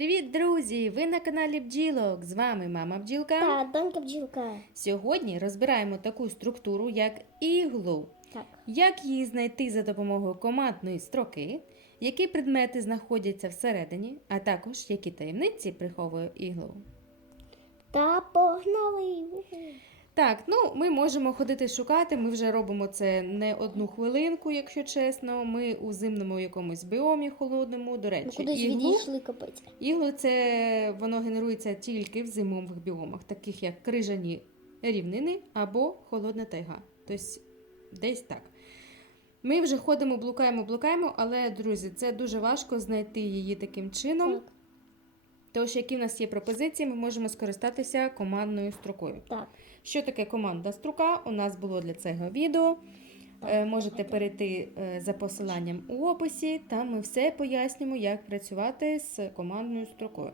Привіт, друзі! Ви на каналі Бджілок. З вами мама бджілка. Та, донька бджілка. Сьогодні розбираємо таку структуру, як іглу. Так. Як її знайти за допомогою командної строки, які предмети знаходяться всередині, а також які таємниці приховує іглу. Та погнали. Так, ну ми можемо ходити шукати. Ми вже робимо це не одну хвилинку, якщо чесно. Ми у зимному якомусь біомі холодному. До речі, кудись іглу відійшли капець. Ігло це воно генерується тільки в зимових біомах, таких як крижані рівнини або холодна тайга. Тобто десь так. Ми вже ходимо, блукаємо, блукаємо, але, друзі, це дуже важко знайти її таким чином. Так. Тож, які в нас є пропозиції, ми можемо скористатися командною строкою. Так. Що таке командна строка? У нас було для цього відео. Е, Можете перейти е, за посиланням у описі, там ми все пояснюємо, як працювати з командною строкою.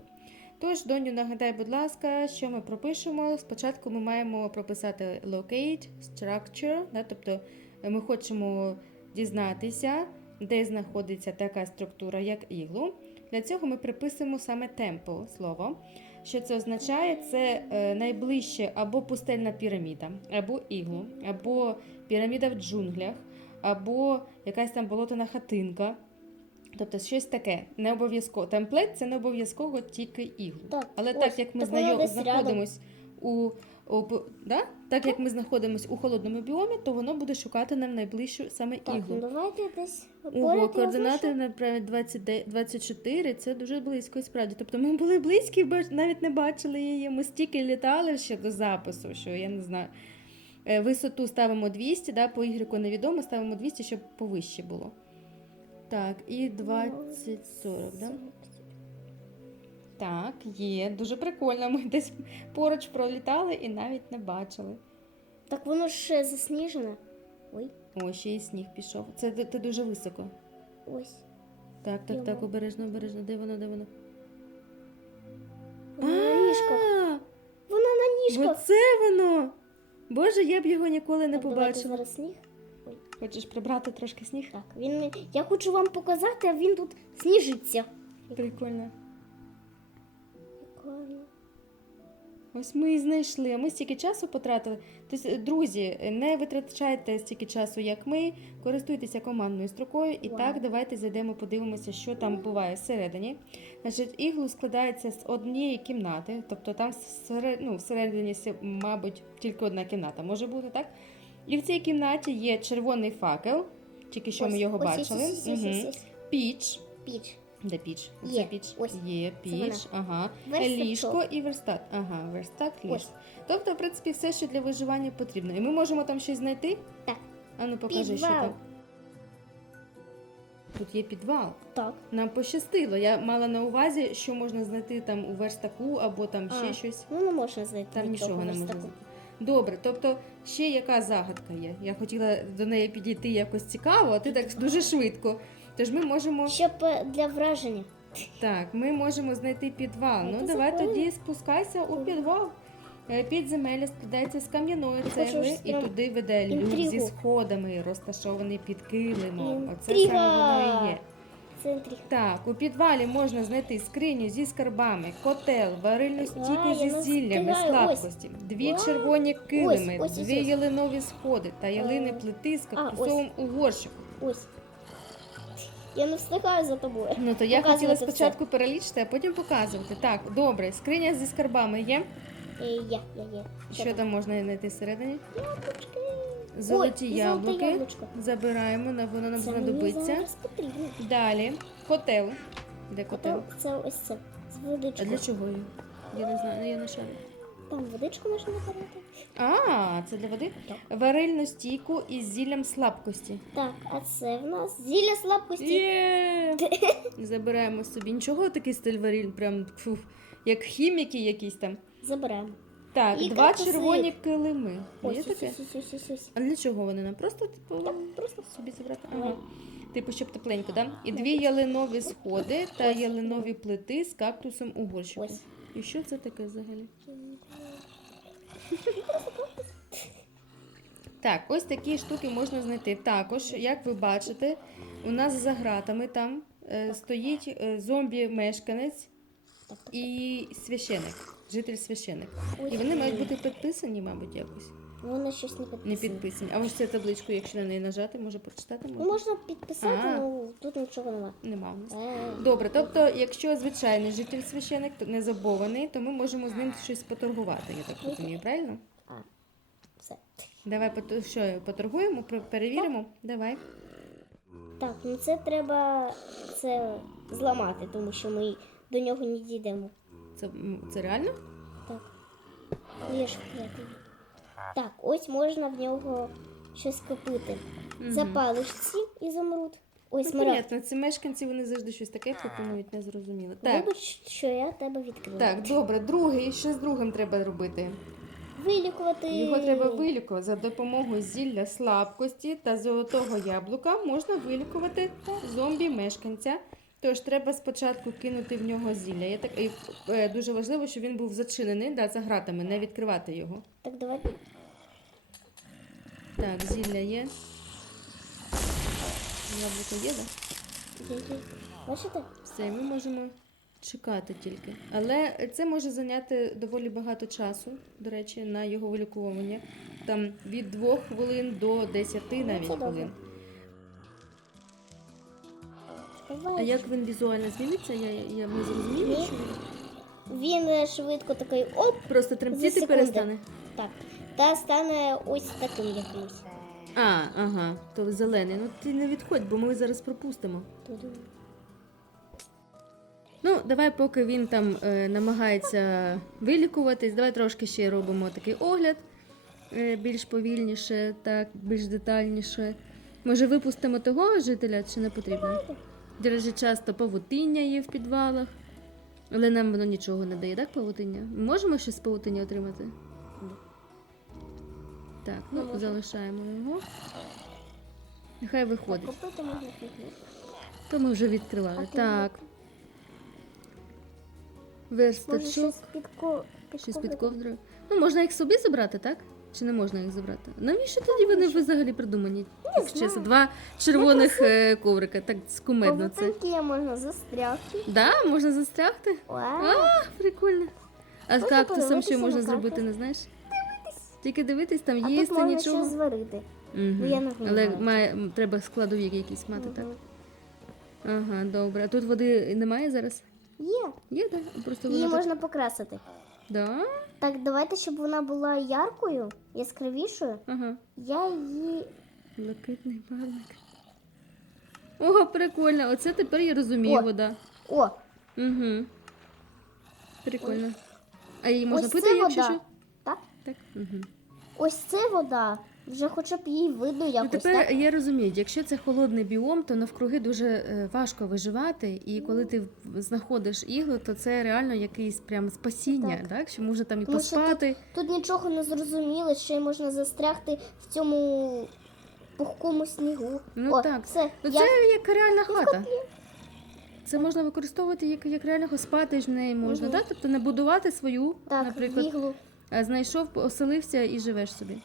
Тож, доню, нагадай, будь ласка, що ми пропишемо. Спочатку ми маємо прописати locate structure, да, тобто е, ми хочемо дізнатися, де знаходиться така структура, як іглу. Для цього ми приписуємо саме temple слово. Що це означає? Це е, найближче або пустельна піраміда, або іглу, або піраміда в джунглях, або якась там болотана хатинка. Тобто щось таке не обов'язково. Темплет це не обов'язково тільки іглу. Так, Але ось. так як ми Так знайом... десь знаходимось у, п- да? так як ми знаходимось у холодному біомі, то воно буде шукати нам найближчу саме Так, іглу. ну давайте десь Ого, координати направить 20, 24, це дуже близько і справді. Тобто ми були близькі, навіть не бачили її. Ми стільки літали ще до запису, що я не знаю. Е, Висоту ставимо 200, да, по ігрику невідомо, ставимо 200, щоб повище було. Так, і 20, 40, да? Так, є. Дуже прикольно. Ми десь поруч пролітали і навіть не бачили. Так воно ще засніжене. Ой, О, ще й сніг пішов. Це ти, ти дуже високо. ось. Так, так, так, обережно, обережно. Де воно, де воно? Воно на ніжках. А, Воно на ніжках. Оце воно! Боже, я б його ніколи не Так, давайте побачила. зараз сніг. Хочеш прибрати трошки сніг? Так, він я хочу вам показати, а він тут сніжиться. Прикольно. Ось ми і знайшли. Ми стільки часу потратили. Тобто, друзі, не витрачайте стільки часу, як ми. Користуйтеся командною строкою. І Вау. так, давайте зайдемо, подивимося, що там буває всередині. Значить, іглу складається з однієї кімнати, тобто там ну, всередині, мабуть, тільки одна кімната може бути, так? І в цій кімнаті є червоний факел, тільки що ми його ось, ось, бачили. ось, ось, ось, Мгм. ось. Піч. Піч. Де піч? Є, Це піч. ось. Є Це піч, ага. Верстачок. Ліжко і верстат. Ага, верстат, Ось. Тобто, в принципі, все, що для виживання потрібно. І ми можемо там щось знайти? Так. А ну покажи, що Підвал. там. Тут є підвал. Так. Нам пощастило. Я мала на увазі, що можна знайти там у верстаку або там ще А, щось. Ну не можна знайти. Там нічого не можна знайти. Добре, тобто ще яка загадка є? Я хотіла до неї підійти якось цікаво, а ти так дуже швидко. Тож ми можемо. Щоб е, для враження. Так, ми можемо знайти підвал. Ну, Ну, давай прикольно. тоді спускайся у підвал. Е, Підземелля складається з кам'яної цегли і туди веде люк зі сходами, розташований під килимом. Оце саме воно і є. Так, у підвалі можна знайти скриню зі скарбами, котел, варильну стійку зі зіллями. Слабкості, дві червоні килими, дві ялинові сходи та ялини Е, плити з кактусовим угорщиком. Я не встигаю за тобою. Ну то я хотіла все. спочатку перелічити, а потім показувати. Так, добре, скриня зі скарбами є. Е, Є, є, є. Що там можна знайти всередині? Яблучки. Золоті Ой, яблуки. Яблучко. Забираємо, воно нам знадобиться. Далі котел. Де котел? Це ось це. З А для чого? Я не знаю, я не шарю. Там водичку можна набирати. А, це для води? Так. Варильну стійку із зіллям слабкості. Так, а це в нас зілля слабкості. Є! Забираємо собі. Нічого такий стиль варіль, прям фу, як хіміки якісь там. Заберемо. Так, І два кактуси. червоні килими. Ось, Є ось, таке? ось, ось, ось, ось. А для чого вони нам? Просто типу, Так, просто собі забрати. Ага. Ага. Типу, щоб тепленько, да? І дві ялинові сходи та ялинові плити з кактусом у горщику. Ось. І що це таке взагалі? Так, ось такі штуки можна знайти. Також, як ви бачите, у нас за гратами там е, стоїть е, зомбі-мешканець. І священик, житель священик. І вони мають бути підписані, мабуть, якось. Воно щось не підписано. Не підписані. А ось цю табличку, якщо на неї нажати, може прочитати можна? можна підписати, А. ну тут нічого немає. Нема в нас. Е, Добре, тобто, якщо звичайний житель священик то не забований, то ми можемо з ним щось поторгувати, я так розумію, правильно? Все. Давай пото- що, поторгуємо, пер- перевіримо. Давай. Так, ну це треба це зламати, тому що ми до нього не дійдемо. Це, м, це реально? Так. Я ж вкладаю. Так, ось можна в нього щось купити. Запалиш ці і замруть. Ой, Ну, понятно, ці мешканці вони завжди щось таке пропонують, не зрозуміло. Так, Вибач, що я тебе відкрила. так, добре, другий, що з другим треба робити? Вилікувати. Його треба вилікувати за допомогою зілля слабкості та золотого яблука можна вилікувати зомбі мешканця. Тож треба спочатку кинути в нього зілля. Я так і, е, дуже важливо, щоб він був зачинений да, за гратами, не відкривати його. Так, давай. Так, зілля є. Яблуко є, так? Бачите? Все, ми можемо чекати тільки. Але це може зайняти доволі багато часу, до речі, на його вилікування. Там від 2 хвилин до 10 навіть це добре. хвилин. А як він візуально зміниться, я, я ми зрозуміли, Ні. що він е, швидко такий оп, просто тремтіти перестане. так. Та стане ось таким якимось. А, ага, то зелений. Ну ти не відходь, бо ми зараз пропустимо. Ну, давай, поки він там е, намагається вилікуватись, давай трошки ще робимо такий огляд е, більш повільніше, так, більш детальніше. Може, випустимо того жителя чи не потрібно? Дуже часто павутиння є в підвалах, але нам воно нічого не дає, так, павутиння? Ми можемо щось з павутиння отримати? Так, ну Не залишаємо його. Нехай виходить. купити можна купити. То ми вже відкривали. А Так. Може, Верстачок. щось під, ко... під Щось під ковдрик? ковдрою. Ну, можна їх собі забрати, так? Чи не можна їх забрати? Навіщо тоді вони взагалі придумані? Якщо чесно, два червоних е, коврика, так скумедно це. Павутинки можна застрягти. Да, можна застрягти? Вау. А, прикольно. А з Можна кактусом що подивитися можна на зробити, не знаєш? Тільки дивитись, там А їсти, можна нічого. щось зварити. Мгм. Ну, я не Але знаю. має, м, треба складові якісь мати, так? Мгм. Ага, добре. А тут води немає зараз? Є. Є, так? Просто Її вона так. можна покрасити. Да? Так, давайте, щоб вона була яркою, яскравішою. Ага. Я її. Блакитний барвник. Ого, прикольно. Оце тепер я розумію О. вода. О, Угу. Прикольно. А її можна ось пити, це якщо вода. що? Так? Так. Угу. Ось це вода. Вже хоча б їй видно Ну, тепер так? я розумію, якщо це холодний біом, то навкруги дуже е, важко виживати. І коли ти знаходиш іглу, то це реально якийсь прям спасіння, так? Так. що можна там і Тому що поспати. Тут нічого не зрозуміло, ще й можна застрягти в цьому пухкому снігу. Ну О, так. Все, Ну, я... це як реальна хата. Це можна використовувати як, як реального спати ж в неї можна, Мгм. так? Тобто не будувати свою, так, наприклад, віглу. А знайшов, оселився і живеш собі.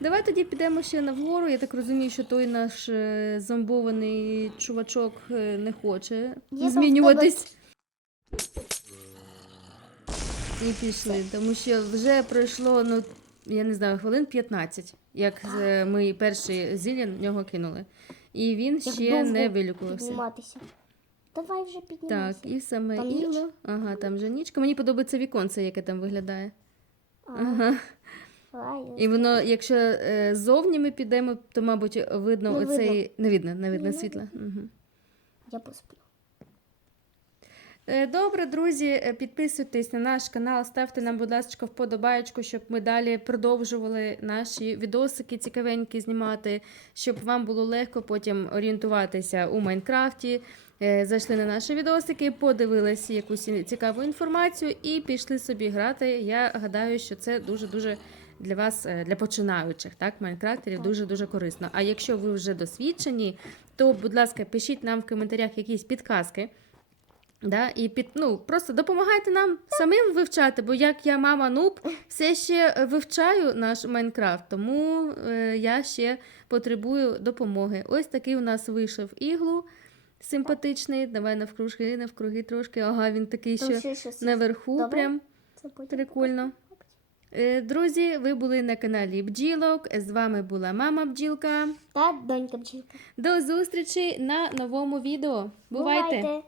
Давай тоді підемо ще на вгору. Я так розумію, що той наш е, зомбований чувачок е, не хоче Є змінюватись. І пішли, тому що вже пройшло, ну, я не знаю, хвилин 15, як е, ми перші зілля на нього кинули. І він Як ще не вилікувався. Давай вже Так, піднімайся. і саме Там ніч? Ага, там вже нічка. Мені подобається віконце, яке там виглядає. А, Ага. І воно, якщо е, зовні ми підемо, то, мабуть, видно Не оцей. Не видно, не видно Не світла. Угу. Я посплю. Е, Добре, друзі, е, підписуйтесь на наш канал, ставте нам, будь ласка, вподобаєчку, щоб ми далі продовжували наші відосики цікавенькі знімати, щоб вам було легко потім орієнтуватися у Майнкрафті. Е, Зайшли на наші відосики, подивилися якусь цікаву інформацію і пішли собі грати. Я гадаю, що це дуже-дуже для вас, е, для починаючих, так, майнкрафтерів, дуже-дуже корисно. А якщо ви вже досвідчені, то, будь ласка, пишіть нам в коментарях якісь підказки. Да, і під, ну, просто допомагайте нам самим вивчати, бо як я мама нуб, все ще вивчаю наш Майнкрафт, тому е, я ще потребую допомоги. Ось такий у нас вийшов іглу. симпатичний. Давай навкруги, навкруги трошки. Ага, він такий ще наверху. Прям прикольно. Е, Друзі, ви були на каналі Бджілок. З вами була мама бджілка. Та донька бджілка. До зустрічі на новому відео. Бувайте! Бувайте.